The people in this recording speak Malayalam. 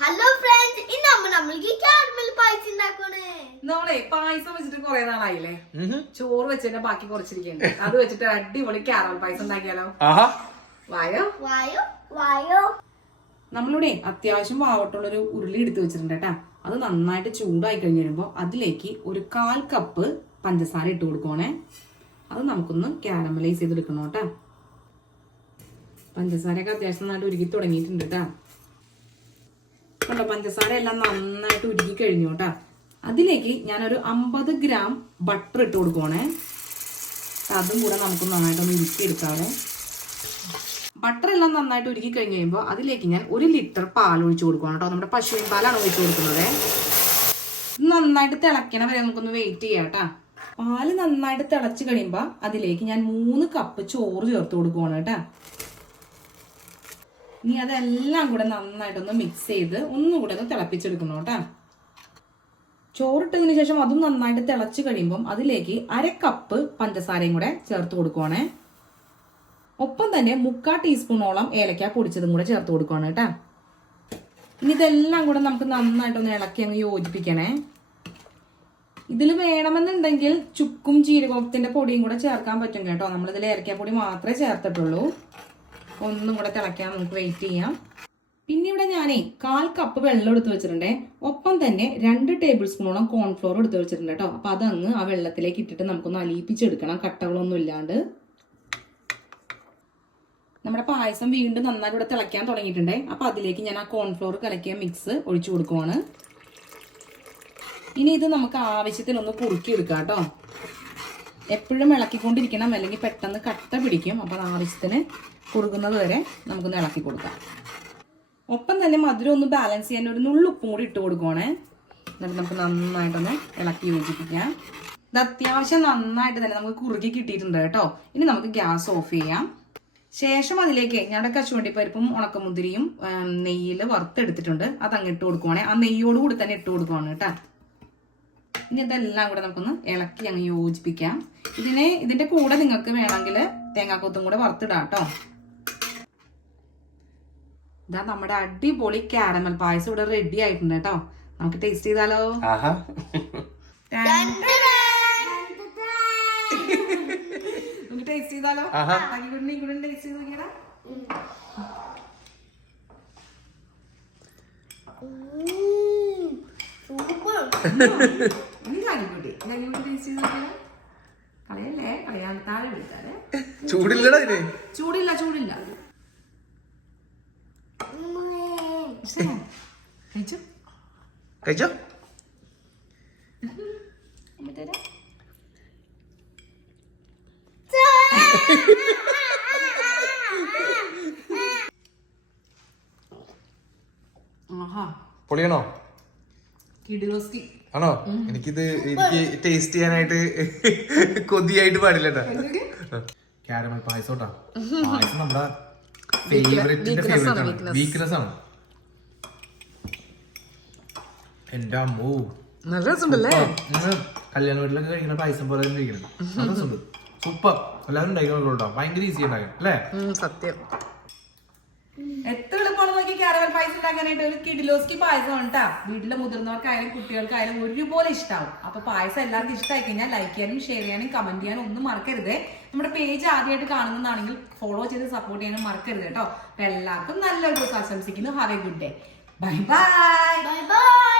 ഹലോ ഫ്രണ്ട്സ് ഇന്ന് നമ്മ നമ്മൾക്ക് കാരമൽ പായസം ഉണ്ടാക്കണേ നമ്മളെ പായസം വെച്ചിട്ട് കുറെ നാളായില്ലേ? ചോറ് വെച്ചതിന്റെ ബാക്കി കുറച്ചിരിക്കുന്നു അത് വെച്ചിട്ട് അടിപൊളി ക്യാരമൽ പായസം ഉണ്ടാക്കിയാലോ? വായോ? വായോ? വായോ? നമ്മളിവിടെ അത്യാവശ്യം പാവട്ടുള്ളൊരു ഉരുളി എടുത്തു വെച്ചിട്ടുണ്ട് കേട്ടാ അത് നന്നായിട്ട് ചൂടായി കഴിഞ്ഞ് വരുമ്പോൾ അതിലേക്ക് ഒരു കാൽ കപ്പ് പഞ്ചസാര ഇട്ട് കൊടുക്കുവാണേ. അത് നമുക്കൊന്ന് ക്യാരമലൈസ് ചെയ്തെടുക്കണം കേട്ടാ. പഞ്ചസാരയൊക്കെ അത്യാവശ്യം നന്നായിട്ട് ഉരുകി തുടങ്ങിയിട്ടുണ്ട് കേട്ടാ. കണ്ടോ പഞ്ചസാര എല്ലാം നന്നായിട്ട് ഉരുകി കഴിഞ്ഞു കേട്ടാ. അതിലേക്ക് ഞാനൊരു അമ്പത് ഗ്രാം ബട്ടർ ഇട്ട് കൊടുക്കുവാണേ. അതും കൂടെ നമുക്ക് നന്നായിട്ടൊന്ന് ഉരുക്കി എടുക്കാവേ ബട്ടർ എല്ലാം നന്നായിട്ട് ഉരുക്കി കഴിഞ്ഞ് കഴിയുമ്പോൾ അതിലേക്ക് ഞാൻ ഒരു ലിറ്റർ പാൽ ഒഴിച്ചു കൊടുക്കണം കേട്ടോ. നമ്മുടെ പശുവിൻ പാലാണ് ഒഴിച്ചു കൊടുക്കുന്നത്. നന്നായിട്ട് തിളയ്ക്കണ വരെ നമുക്കൊന്ന് വെയിറ്റ് ചെയ്യാം കേട്ടാ. പാൽ നന്നായിട്ട് തിളച്ച് കഴിയുമ്പോൾ അതിലേക്ക് ഞാൻ മൂന്ന് കപ്പ് ചോറ് ചേർത്ത് കൊടുക്കുവാണ് കേട്ടാ. ഇനി അതെല്ലാം കൂടെ നന്നായിട്ടൊന്ന് മിക്സ് ചെയ്ത് ഒന്നും കൂടെ ഒന്ന് തിളപ്പിച്ചെടുക്കണം കേട്ടാ. ചോറിട്ടതിന് ശേഷം അതും നന്നായിട്ട് തിളച്ച് കഴിയുമ്പം അതിലേക്ക് അര കപ്പ് പഞ്ചസാരയും കൂടെ ചേർത്ത് കൊടുക്കുവാണേ. ഒപ്പം തന്നെ മുക്കാ ടീസ്പൂണോളം ഏലക്ക പൊടിച്ചതും കൂടെ ചേർത്ത് കൊടുക്കുവാണ് കേട്ടാ. ഇനി ഇതെല്ലാം കൂടെ നമുക്ക് നന്നായിട്ടൊന്ന് ഇളക്കി അങ്ങ് യോജിപ്പിക്കണേ. ഇതിൽ വേണമെന്നുണ്ടെങ്കിൽ ചുക്കും ജീരകത്തിന്റെ പൊടിയും കൂടെ ചേർക്കാൻ പറ്റും കേട്ടോ. നമ്മളിതിൽ പൊടി മാത്രമേ ചേർത്തിട്ടുള്ളൂ. ഒന്നും കൂടെ തിളയ്ക്കാൻ നമുക്ക് വെയിറ്റ് ചെയ്യാം. പിന്നെ ഇവിടെ ഞാനേ കാൽ കപ്പ് വെള്ളം എടുത്ത് വെച്ചിട്ടുണ്ടേ. ഒപ്പം തന്നെ രണ്ട് ടേബിൾ സ്പൂണോളം കോൺഫ്ലോർ എടുത്ത് വെച്ചിട്ടുണ്ട് കേട്ടോ. അപ്പൊ അതങ്ങ് ആ വെള്ളത്തിലേക്ക് ഇട്ടിട്ട് നമുക്കൊന്ന് അലിയിപ്പിച്ചെടുക്കണം. കട്ടകളൊന്നും ഇല്ലാണ്ട്. നമ്മുടെ പായസം വീണ്ടും നന്നായിട്ട് ഇവിടെ തിളയ്ക്കാൻ തുടങ്ങിയിട്ടുണ്ടേ. അപ്പൊ അതിലേക്ക് ഞാൻ ആ കോൺഫ്ലോർ കലക്കിയ മിക്സ് ഒഴിച്ചു കൊടുക്കുവാണ്. ഇനി ഇത് നമുക്ക് ആവശ്യത്തിന് ഒന്ന് കുറുക്കി എടുക്കാം കേട്ടോ. എപ്പോഴും ഇളക്കിക്കൊണ്ടിരിക്കണം. അല്ലെങ്കിൽ പെട്ടെന്ന് കട്ട പിടിക്കും. അപ്പം അത് ആവശ്യത്തിന് കുറുകുന്നത് വരെ നമുക്കൊന്ന് ഇളക്കി കൊടുക്കാം. ഒപ്പം തന്നെ മധുരം ഒന്ന് ബാലൻസ് ചെയ്യാൻ ഒരു നുള്ളുപ്പും കൂടി ഇട്ട് കൊടുക്കുവാണേ. എന്നിട്ട് നമുക്ക് നന്നായിട്ടൊന്ന് ഇളക്കി യോജിപ്പിക്കാം. ഇത് അത്യാവശ്യം നന്നായിട്ട് തന്നെ നമുക്ക് കുറുകി കിട്ടിയിട്ടുണ്ട് കേട്ടോ. ഇനി നമുക്ക് ഗ്യാസ് ഓഫ് ചെയ്യാം. ശേഷം അതിലേക്ക് ഞങ്ങളുടെ കശുവണ്ടി പരിപ്പും ഉണക്കമുന്തിരിയും നെയ്യിൽ വറുത്തെടുത്തിട്ടുണ്ട്. അത് അങ്ങ് ഇട്ട് കൊടുക്കുവാണേ. ആ നെയ്യോട് കൂടി തന്നെ ഇട്ട് കൊടുക്കുവാണ് കേട്ടോ. ഇനി ഇതെല്ലാം കൂടെ നമുക്കൊന്ന് ഇളക്കി അങ്ങ് യോജിപ്പിക്കാം. ഇതിനെ ഇതിന്റെ കൂടെ നിങ്ങൾക്ക് വേണമെങ്കിൽ തേങ്ങാക്കൊത്തും കൂടെ വറുത്തിടാം കേട്ടോ. ഇതാ നമ്മുടെ അടിപൊളി കാരമൽ പായസം ഇവിടെ റെഡി ആയിട്ടുണ്ട് കേട്ടോ. നമുക്ക് ടേസ്റ്റ് ചെയ്താലോ? ആഹാ. നമുക്ക് ടേസ്റ്റ് ചെയ്താലോ? ആഹാ. ടേസ്റ്റ് ചെയ്ത് നോക്കിയടാ. സൂപ്പർ ഇനി കാലിക്കൂട്ടി കാലിക്കൂട്ടി ടേസ്റ്റ് ചെയ്ത് നോക്കിയടാ കളയല്ലേ കളയാൻ താഴെ വിളിക്കാതെ ചൂടില്ലടാ ഇതിന് ചൂടില്ല ചൂടില്ല? കഴിച്ചോ കഴിച്ചോ പൊളിയാണോ ആണോ? എനിക്കിത് എനിക്ക് ടേസ്റ്റ് ചെയ്യാനായിട്ട് കൊതിയായിട്ട് പാടില്ല കാരമൽ പായസോട്ടാ പായസം നമ്മുടെ ഫേവറേറ്റിന്റെ ഫേവറേറ്റ് ആണ് വീക്ക്നെസ് ആണ്. എന്റെ അമ്മോ. നല്ല രസമുണ്ടല്ലേ? കല്യാണ വീട്ടിലൊക്കെ കഴിക്കുന്ന പായസം പോലെ തന്നെ ഇരിക്കണം നല്ല രസമുണ്ട്. സൂപ്പർ. എല്ലാവരും ഉണ്ടാക്കണം കേട്ടോ. ഭയങ്കര ഈസി ഉണ്ടാക്കാം അല്ലേ? സത്യം. എത്ര പായസം ഉണ്ടാക്കാനായിട്ട് ഒരു കിഡിലോസ്കി പായസം ഉണ്ടാ വീട്ടിലെ മുതിർന്നവർക്കായാലും കുട്ടികൾക്കായാലും ഒരുപോലെ ഇഷ്ടാവും. അപ്പൊ പായസം എല്ലാവർക്കും ഇഷ്ടമായി കഴിഞ്ഞാൽ ലൈക്ക് ചെയ്യാനും ഷെയർ ചെയ്യാനും കമന്റ് ചെയ്യാനും ഒന്നും മറക്കരുത്. നമ്മുടെ പേജ് ആദ്യമായിട്ട് കാണുന്നതാണെങ്കിൽ ഫോളോ ചെയ്ത് സപ്പോർട്ട് ചെയ്യാനും മറക്കരുത് കേട്ടോ അപ്പൊ എല്ലാവർക്കും നല്ലൊരു ദിവസം ആശംസിക്കുന്നു. Have a good day bye bye bye bye